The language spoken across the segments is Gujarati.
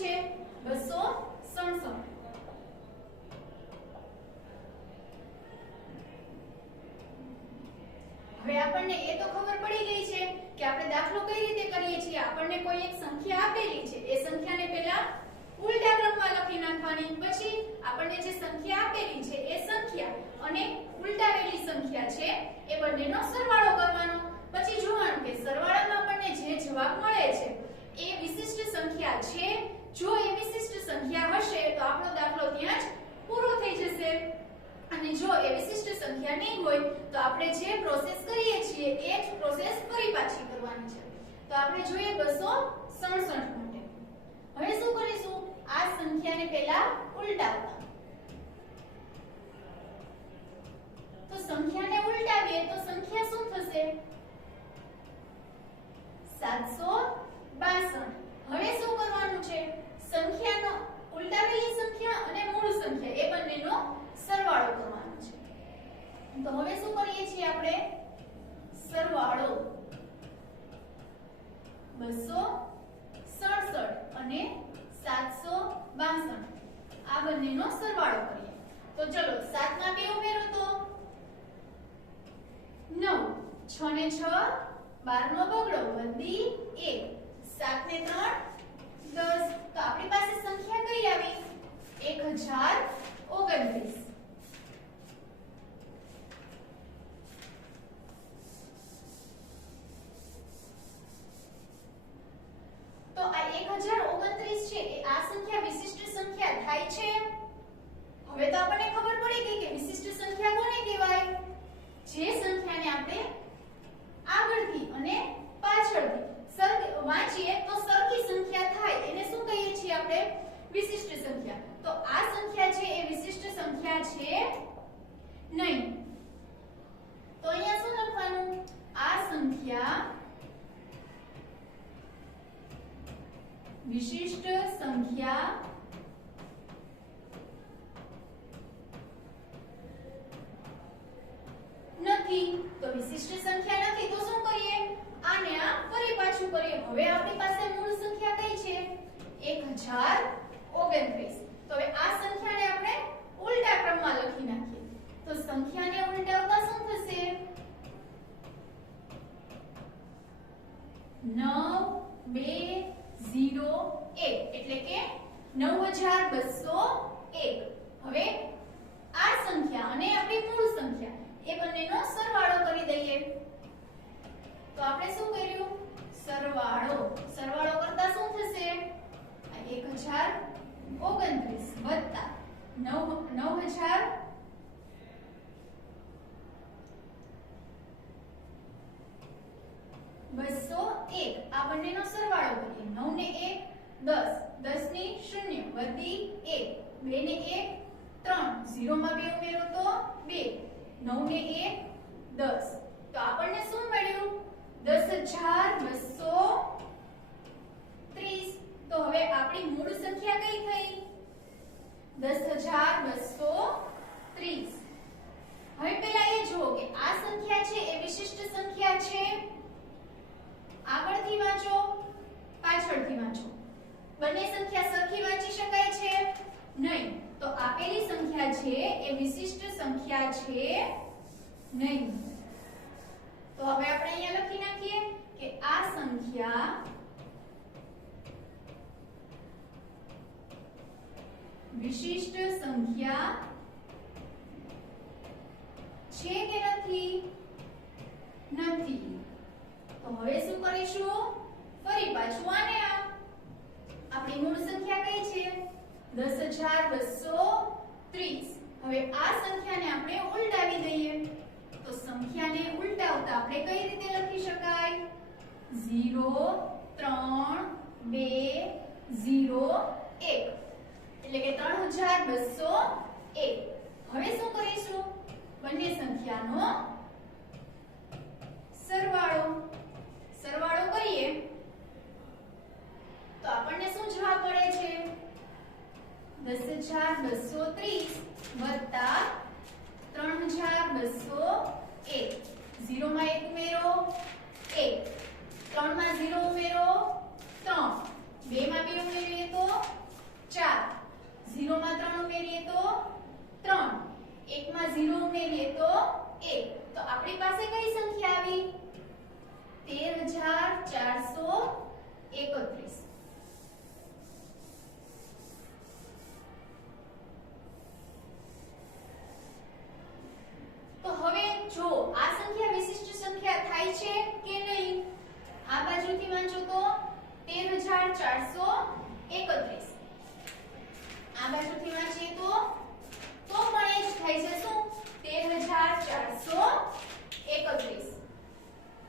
છે 267। હવે આપણને એ તો ખબર પડી ગઈ છે કે આપણે દાખલો કઈ રીતે કરીએ છીએ। આપણને કોઈ એક સંખ્યા આપેલી છે, એ સંખ્યાને પહેલા ઉલટા ક્રમમાં લખી નાખવાની, પછી આપણને જે સંખ્યા આપેલી છે એ સંખ્યા અને ઉલટાવેલી સંખ્યા છે એ બંનેનો સરવાળો કરવાનો, પછી જોવાનું કે સરવાળામાં આપણને જે જવાબ મળે છે એ વિશિષ્ટ સંખ્યા છે। જો એ વિશિષ્ટ સંખ્યા હશે તો આપણો દાખલો ત્યાં જ પૂરો થઈ જશે, અને જો એ વિશિષ્ટ સંખ્યા નહીં હોય તો આપણે જે પ્રોસેસ કરીએ છીએ એ જ પ્રોસેસ ફરી પાછી કરવાની છે। તો આપણે જોઈએ 267 માટે। હવે શું કરીશું, આ સંખ્યાને પહેલા ઉલટાવવા। તો સંખ્યાને ઉલટાવીએ તો સંખ્યા શું થશે 762। હવે શું કરવાનું છે, સંખ્યાનો ઉલટાવેલી સંખ્યા અને મૂળ સંખ્યા એ બંનેનો સરવાળો કરવાનો છે। તો હવે શું કરીએ છીએ આપણે, સરવાળો 267 અને 762 આ બંનેનો સરવાળો કરીએ। તો ચલો 7 માં 2 ઉમેરો તો 9, 6 ને 6 12 નો બગડો વધી 1, 7 ને 3 10। તો આપણી પાસે સંખ્યા કઈ આવી 1029। તો આ 1029 છે એ આ સંખ્યા વિશિષ્ટ સંખ્યા થાય છે। હવે તો આપણને ખબર પડી ગઈ કે વિશિષ્ટ સંખ્યા કોને કહેવાય, જે સંખ્યાને આપણે આગળથી અને પાછળથી વાંચીએ તો સરખી સંખ્યા થાય એને શું કહીએ છીએ આપણે વિશિષ્ટ સંખ્યા। તો આ સંખ્યા છે એ વિશિષ્ટ સંખ્યા છે નહીં। તો અહીંયા શું લખવાનું, આ સંખ્યા વિશિષ્ટ સંખ્યા નથી। તો વિશિષ્ટ સંખ્યા નથી તો શું કરીએ, આને આ ફરી પાછું કરીએ। હવે આપણી પાસે મૂળ સંખ્યા કઈ છે 1029। તો હવે આ સંખ્યાને આપણે ઉલટા ક્રમમાં લખી નાખીએ। તો સંખ્યાને ઉલટાવતા શું થશે 9201 એટલે કે 9201। હવે આ સંખ્યા અને આપણી મૂળ સંખ્યા એ બંનેનો સરવાળો કરી દઈએ। તો આપણે શું કર્યું, સરવાળો કરતા શું થશે 1029 વત્તા 9001 આ બંનેનો સરવાળો કરીએ। 9 ને 1 10, 10 ની 0 વધી 1, 2 ને 1 3, 0 માં 2 ઉમેરો તો 2, 9 ને 1 10। તો આપણને શું મળ્યું 10230। તો હવે આપણી મૂળ સંખ્યા કઈ થઈ 10230। હવે પહેલા એ જુઓ કે આ સંખ્યા છે એ વિશિષ્ટ સંખ્યા છે, આગળથી વાંચો પાછળથી વાંચો, બંને સંખ્યા સરખી વાંચી શકાય છે નહીં। તો આપેલી સંખ્યા છે એ વિશિષ્ટ સંખ્યા છે નહીં। તો હવે આપણે અહીંયા લખી નાખીએ કે આ સંખ્યા વિશિષ્ટ સંખ્યા છે કે નથી, નથી। તો હવે શું કરીશું, ફરી પાછું આને આપણી મૂળ સંખ્યા કઈ છે 10230। હવે આ સંખ્યાને આપણે ઉલટાવી દઈએ। તો સંખ્યાને ઉલટાવતા આપણે કઈ રીતે લખી શકાય 0 3 2 0 1 એટલે કે 3201। હવે શું કરીશું, બંને સંખ્યાનો સરવાળો કરીએ તો આપણને શું જવાબ મળે છે 10230 વત્તા 3201। 0 માં 1 ઉમેરો 1, 3 માં 0 ઉમેરો 3, 2 માં 2 ઉમેરીએ તો 4 0 માં 3 ઉમેરીએ તો 3 1 માં 0 ઉમેરીએ તો 1 તો આપણી પાસે કઈ સંખ્યા આવી 13431 તો હવે જો આ સંખ્યા વિશિષ્ટ સંખ્યા થાય છે કે નહીં આ બાજુથી વાંચો તો 13431 આ બાજુથી વાંચીએ તો પણ એ જ થાય છે શું 13431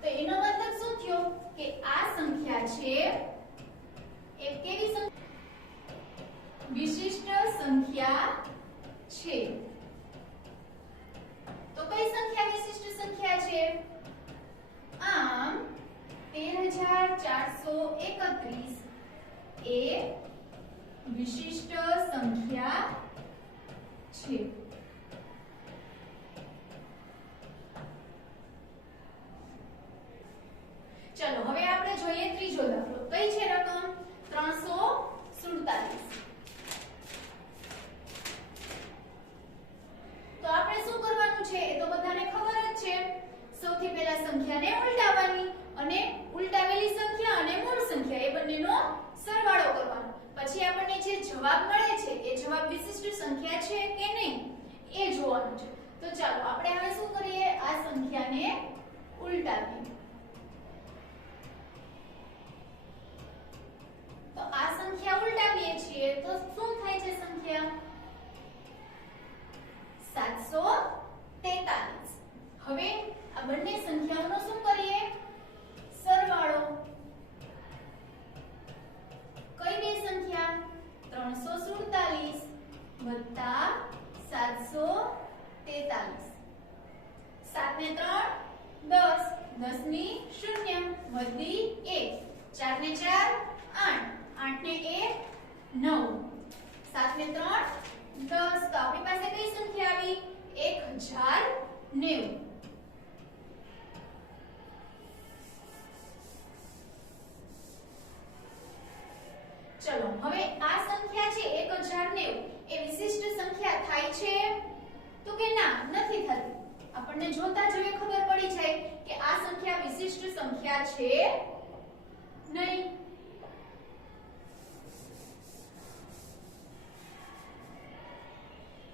તો એનો મતલબ શું થયો કે આ સંખ્યા છે એ કેવી સંખ્યા વિશિષ્ટ સંખ્યા છે તો કઈ સંખ્યા વિશિષ્ટ સંખ્યા છે આમ 13431 એ વિશિષ્ટ સંખ્યા છે ચલો હવે આપણે જોઈએ ત્રીજો દાખલો કઈ છે રકમ 347 તો આપણે શું કરવાનું છે એ તો બધાને ખબર જ છે સૌથી પહેલા સંખ્યાને ઉલટાવવાની અને ઉલટાવેલી સંખ્યા અને મૂળ સંખ્યા એ બંનેનો સરવાળો કરવાનો પછી આપણને જે જવાબ મળે છે એ જવાબ વિશિષ્ટ સંખ્યા છે કે નહીં એ જોવાનું છે તો ચાલો આપણે હવે શું કરીએ આ સંખ્યાને ઉલટાવીએ તો આ સંખ્યા ઉલટાવીએ છીએ તો શું થાય છે સંખ્યા 743 હવે આ બંને સંખ્યાઓનો શું કરીએ સરવાળો કઈ બે સંખ્યા 347 વત્તા 743 7 ને 3 10 10 ની 0 વધી 1 4 ને 4 8 8 ને 1 9 7 ને 3 10 તો આપણી પાસે કઈ સંખ્યા આવી 1090 ચલો હવે આ સંખ્યા છે 1090 એ વિશિષ્ટ સંખ્યા થાય છે તો કે ના નથી થતી આપણને જોતા જ હવે ખબર પડી જાય કે આ સંખ્યા વિશિષ્ટ સંખ્યા છે નહીં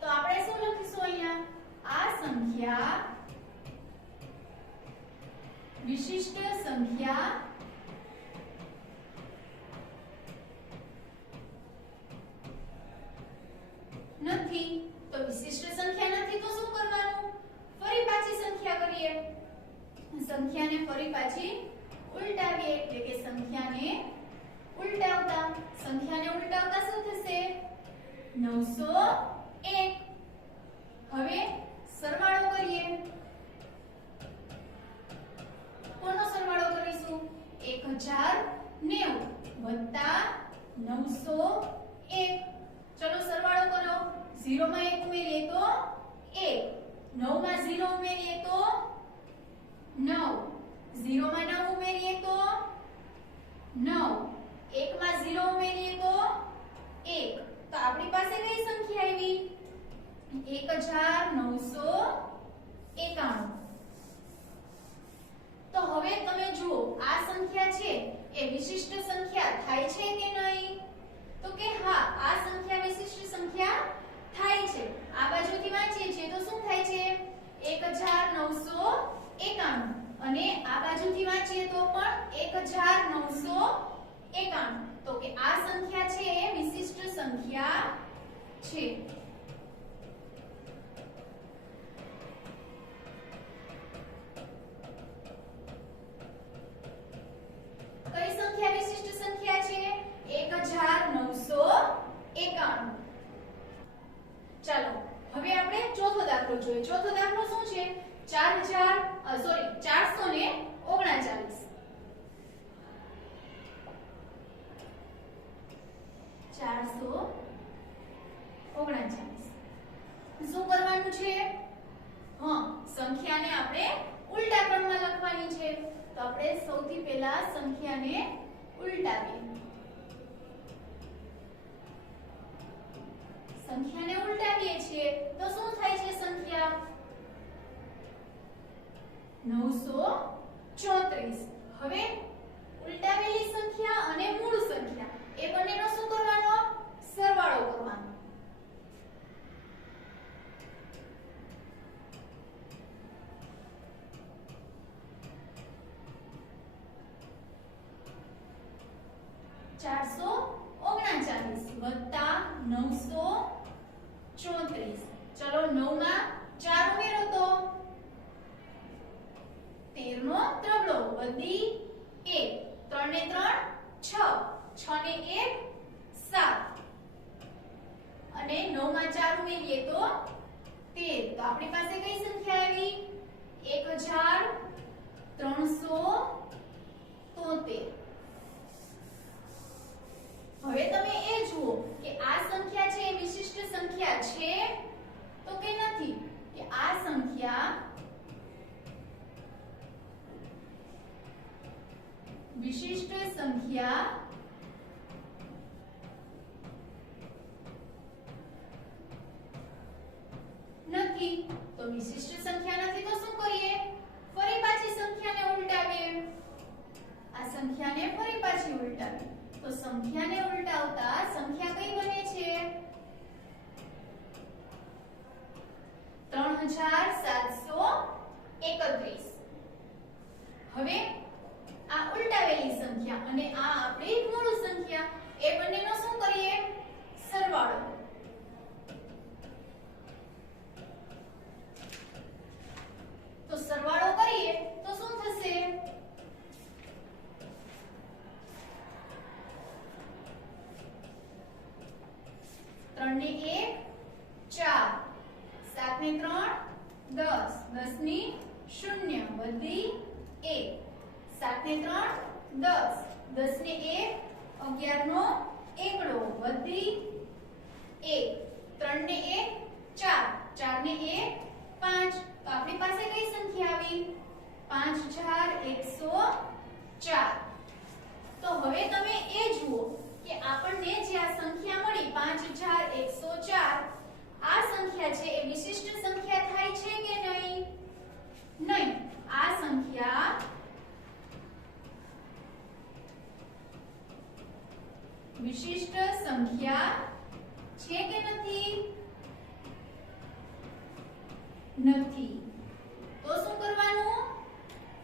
તો આપણે શું લખીશું અહીંયા આ સંખ્યા વિશિષ્ટ સંખ્યા નથી તો વિશિષ્ટ સંખ્યા નથી તો શું કરવાનું ફરી પાછી સંખ્યા કરીએ સંખ્યાને ફરી પાછી ઉલટાવીએ એટલે કે સંખ્યાને ઉલટાવતા શું થશે 901 હવે સરવાળો કરીએ કોનો સરવાળો કરીશું 1090 વત્તા 901 ચલો સરવાળો કરો 0 માં 1 ઉમેરીએ તો 1 9 માં 0 ઉમેરીએ તો 9 0 માં 9 ઉમેરીએ તો 9 1 માં 0 ઉમેરીએ તો 1 તો આપણી પાસે કઈ સંખ્યા આવી 1991 તો હવે તમે જુઓ આ સંખ્યા છે એ વિશિષ્ટ સંખ્યા થાય છે કે નહીં તો કે હા આ સંખ્યા વિશિષ્ટ સંખ્યા થાય છે આ બાજુથી વાંચીએ છીએ તો શું થાય છે 1991 અને આ બાજુથી વાંચીએ તો પણ 1991 તો કે આ સંખ્યા છે એ વિશિષ્ટ સંખ્યા છે કઈ સંખ્યા વિશિષ્ટ સંખ્યા છે 1991 ચાલો હવે આપણે ચોથો દાખલો જોઈએ ચોથો દાખલો શું છે 439 શું કરવાનું છે સંખ્યાને આપણે ઉલટા ક્રમમાં લખવાની છે તો આપણે સૌથી પહેલા સંખ્યાને ઉલટાવીએ સંખ્યાને ઉલટાવીએ છીએ તો શું થાય છે સંખ્યા 934. હવે ઉલટાવેલી સંખ્યા અને મૂળ સંખ્યા એ બંનેનો શું કરવાનો સરવાળો કરવાનો. ચારસો 39 વત્તા 934. ચલો 9 માં 4 ઉમેરો તો 13 નો ત્રગડો વધી 1, 3 ને 3 6, 6 ને 1 7 અને 9 માં 4 ઉમેરીએ તો 13. તો આપણી પાસે કઈ સંખ્યા આવી 1373. હવે તમે એ જુઓ કે આ સંખ્યા છે એ વિશિષ્ટ સંખ્યા છે તો કે નથી, કે આ સંખ્યા વિશિષ્ટ સંખ્યા નથી. તો વિશિષ્ટ સંખ્યા નથી તો શું કરીએ ફરી પાછી સંખ્યાને ઉલટાવીએ. આ સંખ્યાને ફરી પાછી ઉલટાવીએ તો સંખ્યાને ઉલટાવતા સંખ્યા કઈ બને છે 3731. હવે આ ઉલટાવેલી સંખ્યા અને આ આપણી મૂળ સંખ્યા એ બંનેનો શું કરીએ સરવાળો. તો સરવાળો કરીએ તો શું થશે 3 ને 1 4, 7 ને 3 10, 10 ની 0 વધી 1, 7 ને 3 10, 10 ને 1 11 નો એકડો વધી 1, 3 ને 1 4, 4 ને 1 5. તો આપણી પાસે કઈ સંખ્યા આવી 5104. તો હવે તમે એ જુઓ કે આપણને જે આ સંખ્યા મળી 5104 આ સંખ્યા છે એ વિશિષ્ટ સંખ્યા થાય છે કે નહીં નહીં. આ સંખ્યા વિશિષ્ટ સંખ્યા છે કે નથી નથી. તો શું કરવાનું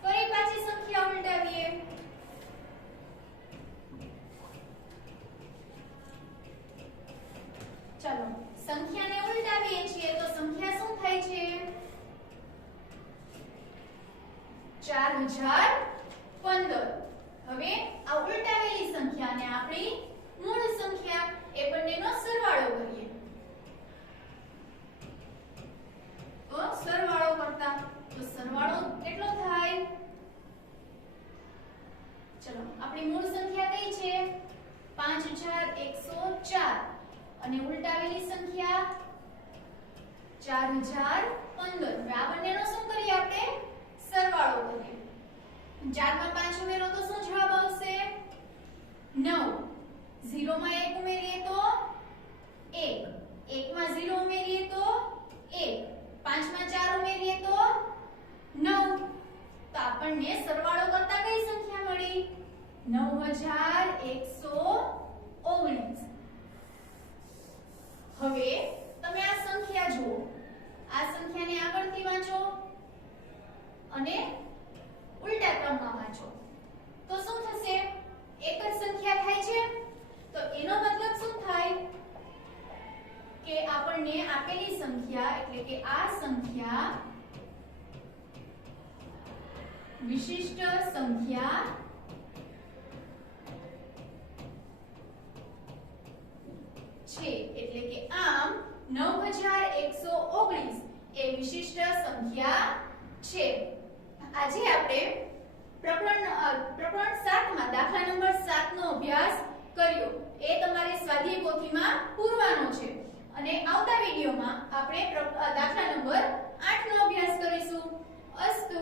ફરી પાછી સંખ્યા ઉલટાવીએ. ચલો સંખ્યાને ઉલટાવીએ છીએ તો સંખ્યા શું થાય છે 4015. હવે આ ઉલટાવેલી સંખ્યા અને આપણી મૂળ સંખ્યા એ બંનેનો સરવાળો કરીએ. તો સરવાળો કરતા તો સરવાળો કેટલો થાય ચલો આપણી મૂળ સંખ્યા કઈ છે 5104 અને ઉલટાવેલી સંખ્યા 4015. હવે આ બંનેનો શું કરીએ આપણે સરવાળો કરીએ. 4 માં 5 ઉમેરો તો શું જવાબ આવશે 9. 0 માં 1 ઉમેરીએ તો 1, 1 માં 0 ઉમેરીએ તો 1, 5 માં 4 ઉમેરીએ તો 9. તો આપણને સરવાળો કરતા કઈ સંખ્યા મળી 9119. હવે તમે આ સંખ્યા જુઓ, આ સંખ્યાને આગળથી વાંચો અને ઉલટા ક્રમમાં વાંચો તો શું થશે એક જ સંખ્યા થાય છે. તો એનો મતલબ શું થાય કે આપણને આપેલી સંખ્યા એટલે કે આ સંખ્યા વિશિષ્ટ સંખ્યા છે. એટલે કે આમ 9119 એ વિશિષ્ટ સંખ્યા છે. આજે આપણે પ્રકરણ 7 માં દાખલા નંબર 7 નો અભ્યાસ કર્યો. એ તમારે સ્વાધ્યાય પોથીમાં પૂરવાનો છે અને આવતા વિડિયોમાં આપણે દાખલા નંબર 8 નો અભ્યાસ કરીશું. અસ્તુ.